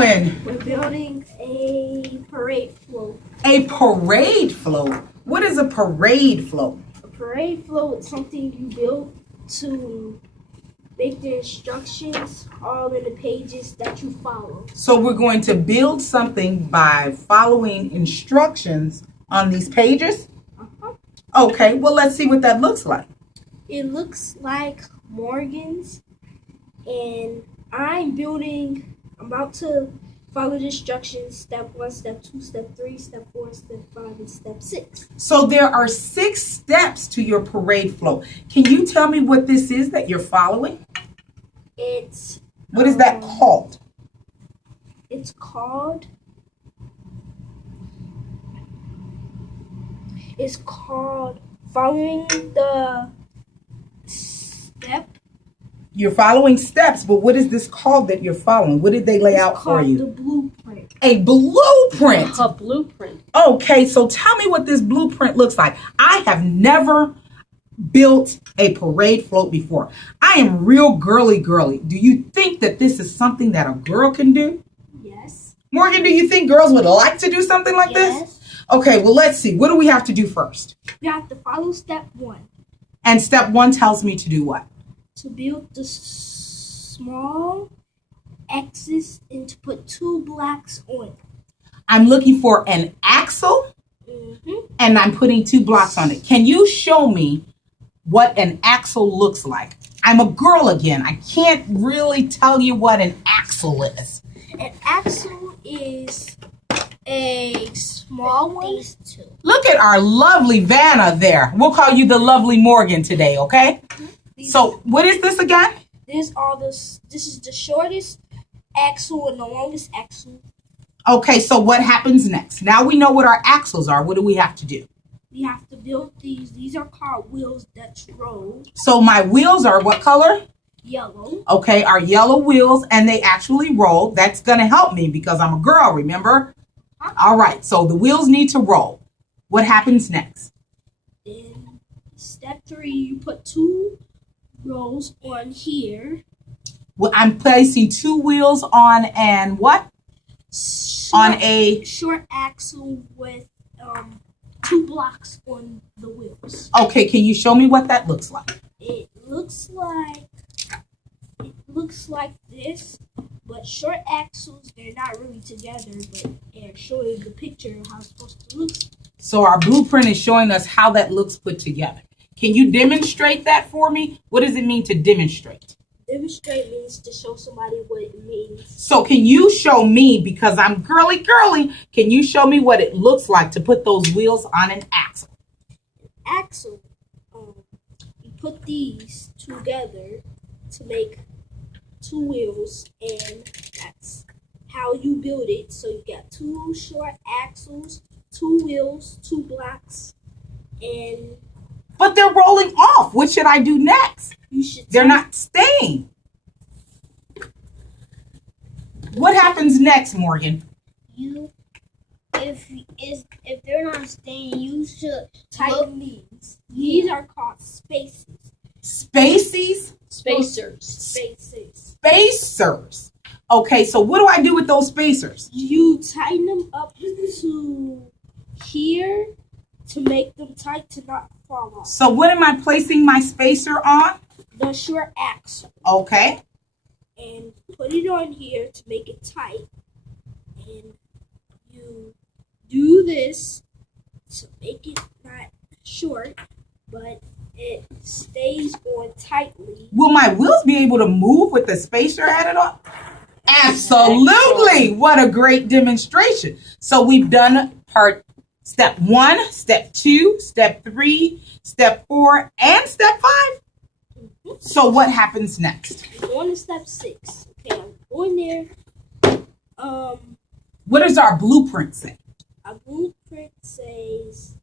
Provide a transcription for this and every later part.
doing? We're building a parade float. A parade float? What is a parade float? A parade float is something you build to make the instructions all in the pages that you follow. So we're going to build something by following instructions on these pages? Uh-huh. Okay, well, let's see what that looks like. It looks like Morgan's, and I'm about to follow the instructions, step 1, step 2, step 3, step 4, step 5, and step 6. So there are 6 steps to your parade float. Can you tell me what this is that you're following? What is that called? It's called following the step. You're following steps, but what is this called that you're following? What did they lay out for you? The blueprint. A blueprint. A blueprint. Okay, so tell me what this blueprint looks like. I have never built a parade float before. I am real girly. Do you think that this is something that a girl can do? Yes. Morgan, do you think girls would like to do something like this? Okay, well, let's see. What do we have to do first? You have to follow step 1. And step 1 tells me to do what? To build the small X's and to put 2 blocks on it. I'm looking for an axle, and I'm putting 2 blocks on it. Can you show me what an axle looks like? I'm a girl again. I can't really tell you what an axle is. An axle is a small one. Look at our lovely Vanna there. We'll call you the lovely Morgan today, okay? So what is this again? This is the shortest axle and the longest axle. Okay, so what happens next? Now we know what our axles are. What do we have to do? We have to build these. These are called wheels that roll. So my wheels are what color? Yellow. Okay, our yellow wheels, and they actually roll. That's going to help me because I'm a girl, remember? All right, so the wheels need to roll. What happens next? In step 3, you put 2 rolls on here. Well, I'm placing 2 wheels on and what? On a short axle with 2 blocks on the wheels. Okay, can you show me what that looks like? It looks like this, but short axles, they're not really together, but they're showing the picture of how it's supposed to look. So our blueprint is showing us how that looks put together. Can you demonstrate that for me? What does it mean to demonstrate? Demonstrate means to show somebody what it means. So can you show me, because I'm girly, can you show me what it looks like to put those wheels on an axle? An axle, you put these together to make 2 wheels, and that's how you build it. So you got 2 short axles, 2 wheels, 2 blocks, and... But they're rolling off. What should I do next? They're not staying. What happens next, Morgan? If they're not staying, you should tighten these. These are called spaces. Spaces? Spacers. Okay, so what do I do with those spacers? You tighten them up to here to make them tight to not fall off. So what am I placing my spacer on? The short axle. Okay. And put it on here to make it tight. And you do this to make it not short, but it stays on tightly. Will my wheels be able to move with the spacer added on? Absolutely. What a great demonstration. So we've done step 1, step 2, step 3, step 4, and step 5. So what happens next? We're going to step 6. Okay, I'm going there. What does our blueprint say? Our blueprint says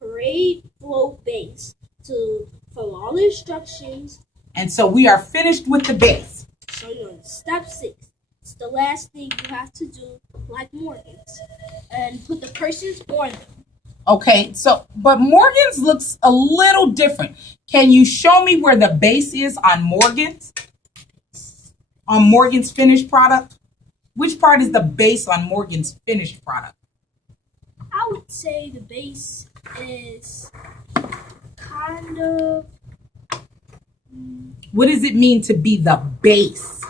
parade float base to follow all the instructions. And so we are finished with the base. So you're on step 6. It's the last thing you have to do, like Morgan's, and put the persons on them. Okay, so, but Morgan's looks a little different. Can you show me where the base is on Morgan's? on Morgan's finished product? Which part is the base on Morgan's finished product? I would say the base is kind of. What does it mean to be the base?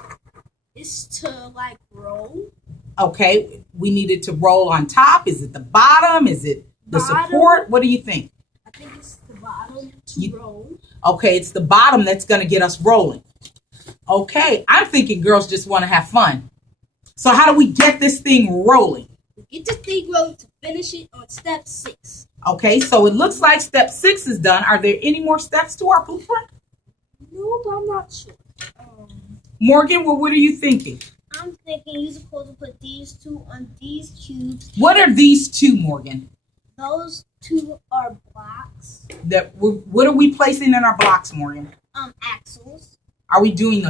It's to like roll. Okay, we need it to roll on top. Is it the bottom? Is it the Bottom. support? What do you think? I think it's the bottom to roll. Okay, it's the bottom that's going to get us rolling. Okay, I'm thinking girls just want to have fun. So how do we get this thing rolling? Get the thing rolling to finish it on step 6. Okay, so it looks like step 6 is done. Are there any more steps to our blueprint? No, but I'm not sure. Morgan, well, what are you thinking? I'm thinking you're supposed to put these two on these cubes. What are these two, Morgan? Those two are blocks. What are we placing in our blocks, Morgan? Axles. Are we doing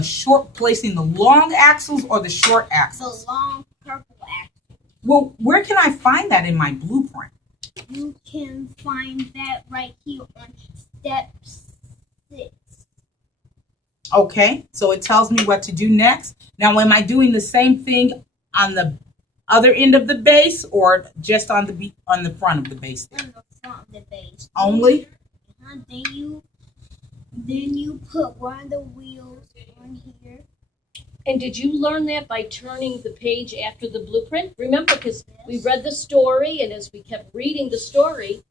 placing the long axles or the short axles? The long purple axle. Well, where can I find that in my blueprint? You can find that right here on step 6. Okay, so it tells me what to do next. Now, am I doing the same thing on the other end of the base or just on the front of the base? On the front of the base. Only? Then you put one of the wheels on here. And did you learn that by turning the page after the blueprint? Remember, because we read the story, and as we kept reading the story,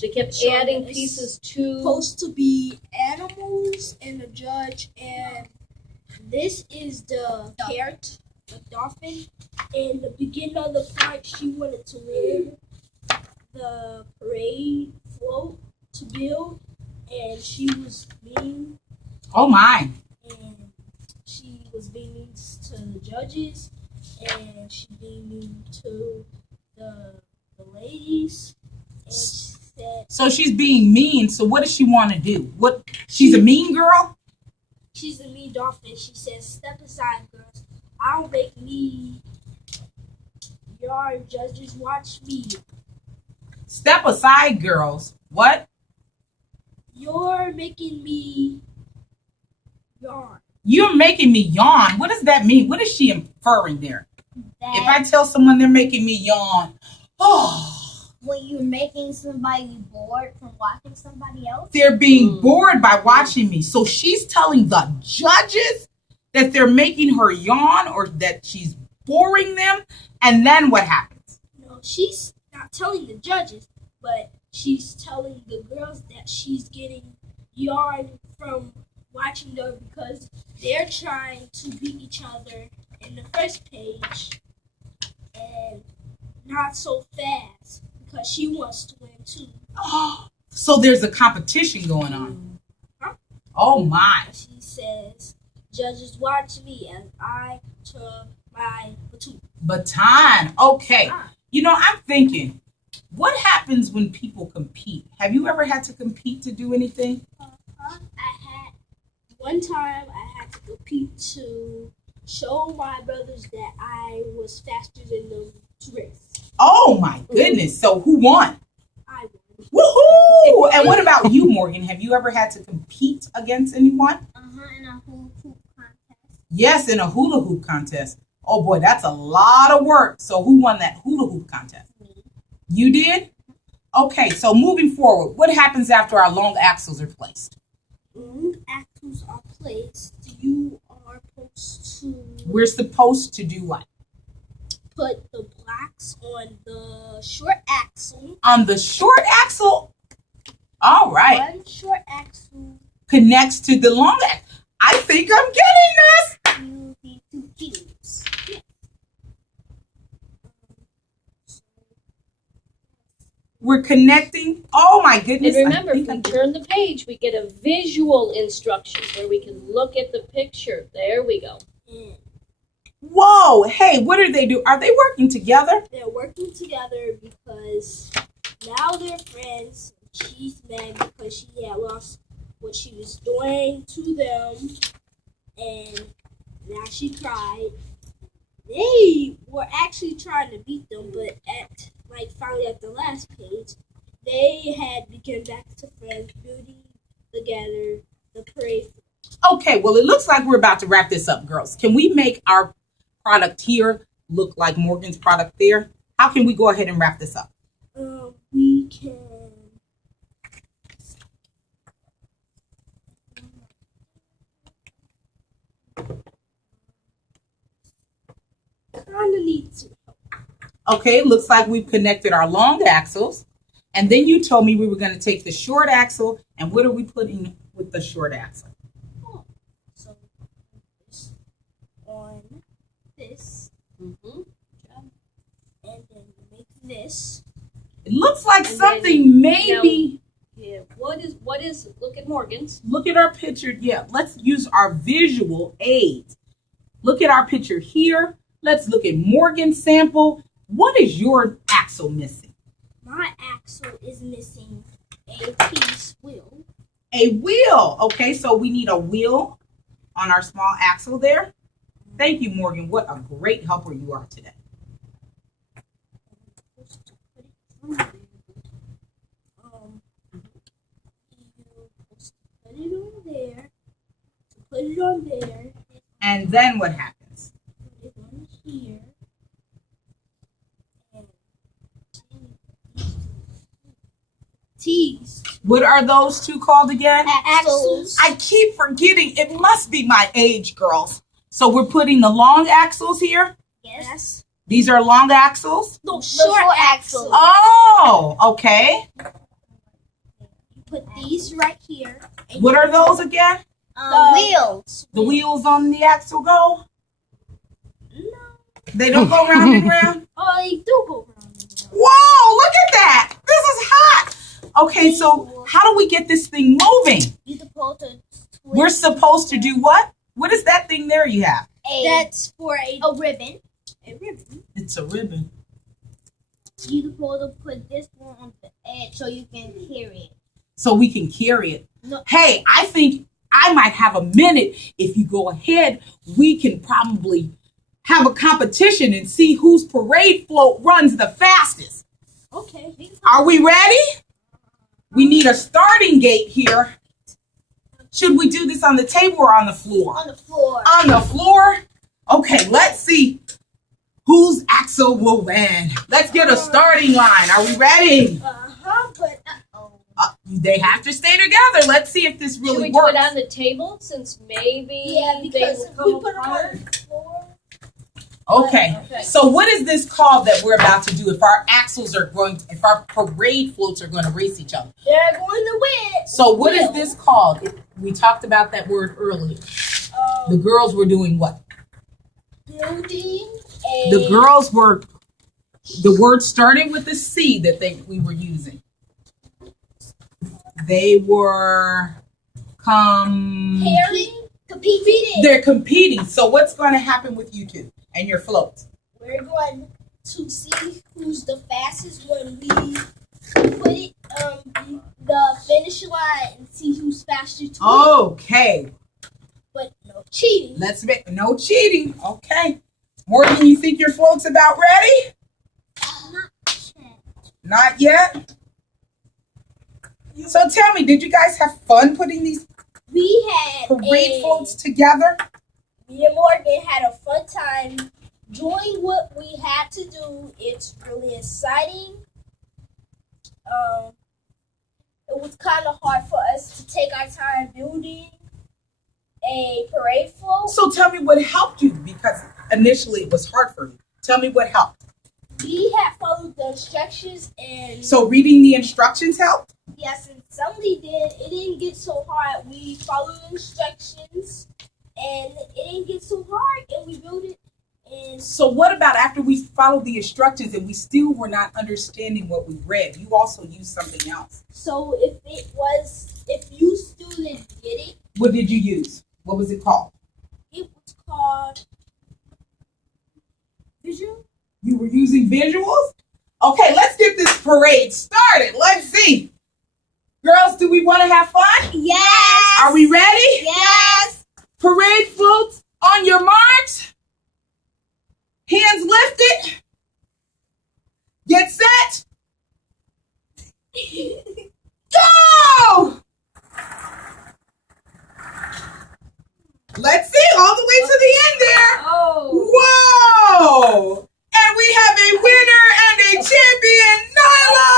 they kept adding pieces to. Supposed to be animals and a judge, and this is the carrot, the dolphin. In the beginning of the part, she wanted to win the parade float to build, and she was mean. Oh my! And she was being mean to the judges, and she being mean to the ladies. And she said, so she's being mean. So what does she want to do? She's a mean girl? she's a mean dolphin. She says, "Step aside, girls. I'll make me. Your judges watch me. Step aside, girls. What? You're making me yawn." You're making me yawn. What does that mean? What is she inferring there? If I tell someone they're making me yawn, When you're making somebody bored from watching somebody else. they're being bored by watching me. So she's telling the judges that they're making her yawn or that she's boring them. And then what happens? No, she's not telling the judges, but she's telling the girls that she's getting yawn from watching them because they're trying to beat each other in the first page and not so fast because she wants to win too. So there's a competition going on. Huh? Oh my. She says, "Judges watch me as I turn my Baton. Okay. You know, I'm thinking, what happens when people compete? Have you ever had to compete to do anything? One time I had to compete to show my brothers that I was faster than them to race. Oh my goodness. So who won? I won. Woohoo! And what about you, Morgan? Have you ever had to compete against anyone? In a hula hoop contest. Yes, in a hula hoop contest. Oh boy, that's a lot of work. So who won that hula hoop contest? Me. You did? Okay, so moving forward, what happens after our long axles are placed? When axles are placed, you are supposed to We're supposed to do what? put the blocks on the short axle. On the short axle? All right. One short axle. Connects to the long axle. I think I'm getting this. Use these two cubes. We're connecting. Oh my goodness. And remember, I if think we turn the page, we get a visual instruction where we can look at the picture. There we go. And Whoa. Hey, what do they do? Are they working together? they're working together because now they're friends. She's mad because she had lost what she was doing to them, and now she cried. They were actually trying to beat them, but finally at the last page, they had become back to friends, building together the parade. Okay, well, it looks like we're about to wrap this up, girls. Can we make our product here look like Morgan's product there? How can we go ahead and wrap this up? We can kind of need to. Okay, it looks like we've connected our long axles. And then you told me we were going to take the short axle. And what are we putting with the short axle? So this on this, Mm-hmm. and then make this. It looks like And something maybe. Yeah. What is? Look at Morgan's. Look at our picture. Yeah, let's use our visual aids. Look at our picture here. Let's look at Morgan's sample. What is your axle missing? My axle is missing a piece wheel. A wheel. Okay, so we need a wheel on our small axle there. Thank you, Morgan. What a great helper you are today. Put it on there. Put it on there. And then what happens? Put it on here. And T's. What are those two called again? Axles. I keep forgetting. It must be my age, girls. So we're putting the long axles here. Yes. These are long axles. No, short axle. Oh, okay. You put these right here. And What are those again? wheels. The wheels on the axle go? No. They don't go round and round? Oh, they do go around. Whoa, look at that. This is hot. Okay, so how do we get this thing moving? You're supposed to We're supposed to do what? What is that thing there you have? That's for a ribbon. A ribbon. It's a ribbon. You're supposed to put this one on the edge so you can carry it. So we can carry it. No. Hey, I think I might have a minute. If you go ahead, we can probably have a competition and see whose parade float runs the fastest. Okay. Are we ready? We need a starting gate here. Should we do this on the table or on the floor? On the floor. On the floor? Okay, let's see whose axle will win. Let's get a starting line. Are we ready? But They have to stay together. Let's see if this Should really we works. do it on the table since maybe yeah, they because will if come we put it apart? on the floor. Okay. Okay. So what is this called that we're about to do if our axles are going to, if our parade floats are going to race each other? They're going to win. So what is this called? We talked about that word earlier. The girls were doing what? Building The girls were, the word started with the C that we were using. They were competing. They're competing. So what's going to happen with you two and your floats? We're going to see who's the fastest when we put it the finish line and see who's faster to win. Okay. But no cheating. Let's make no cheating. Okay. Morgan, you think your float's about ready? Not yet. So tell me, did you guys have fun putting these We had parade floats together? Me and Morgan had a fun time doing what we had to do. It's really exciting. It was kind of hard for us to take our time building a parade float. So tell me what helped you, because initially it was hard for you. Tell me what helped. We had followed the instructions and So reading the instructions helped? yes, and somebody did. It didn't get so hard. We followed the instructions and it didn't get so hard and we built it. And So what about after we followed the instructions and we still were not understanding what we read? You also used something else. so if you still didn't get it, What did you use? What was it called? it was called visual. You were using visuals? Okay, let's get this parade started. Let's see. Girls, do we want to have fun? Yes. Are we ready? Yes. Parade floats on your marks. Hands lifted. Get set. Go! to the end there. Oh. Whoa! And we have a winner and a champion, Nyla!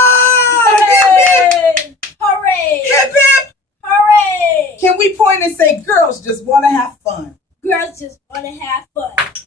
Hip, hip, Hooray! hip, hip. Hooray! Can we point and say, girls just want to have fun? Girls just want to have fun.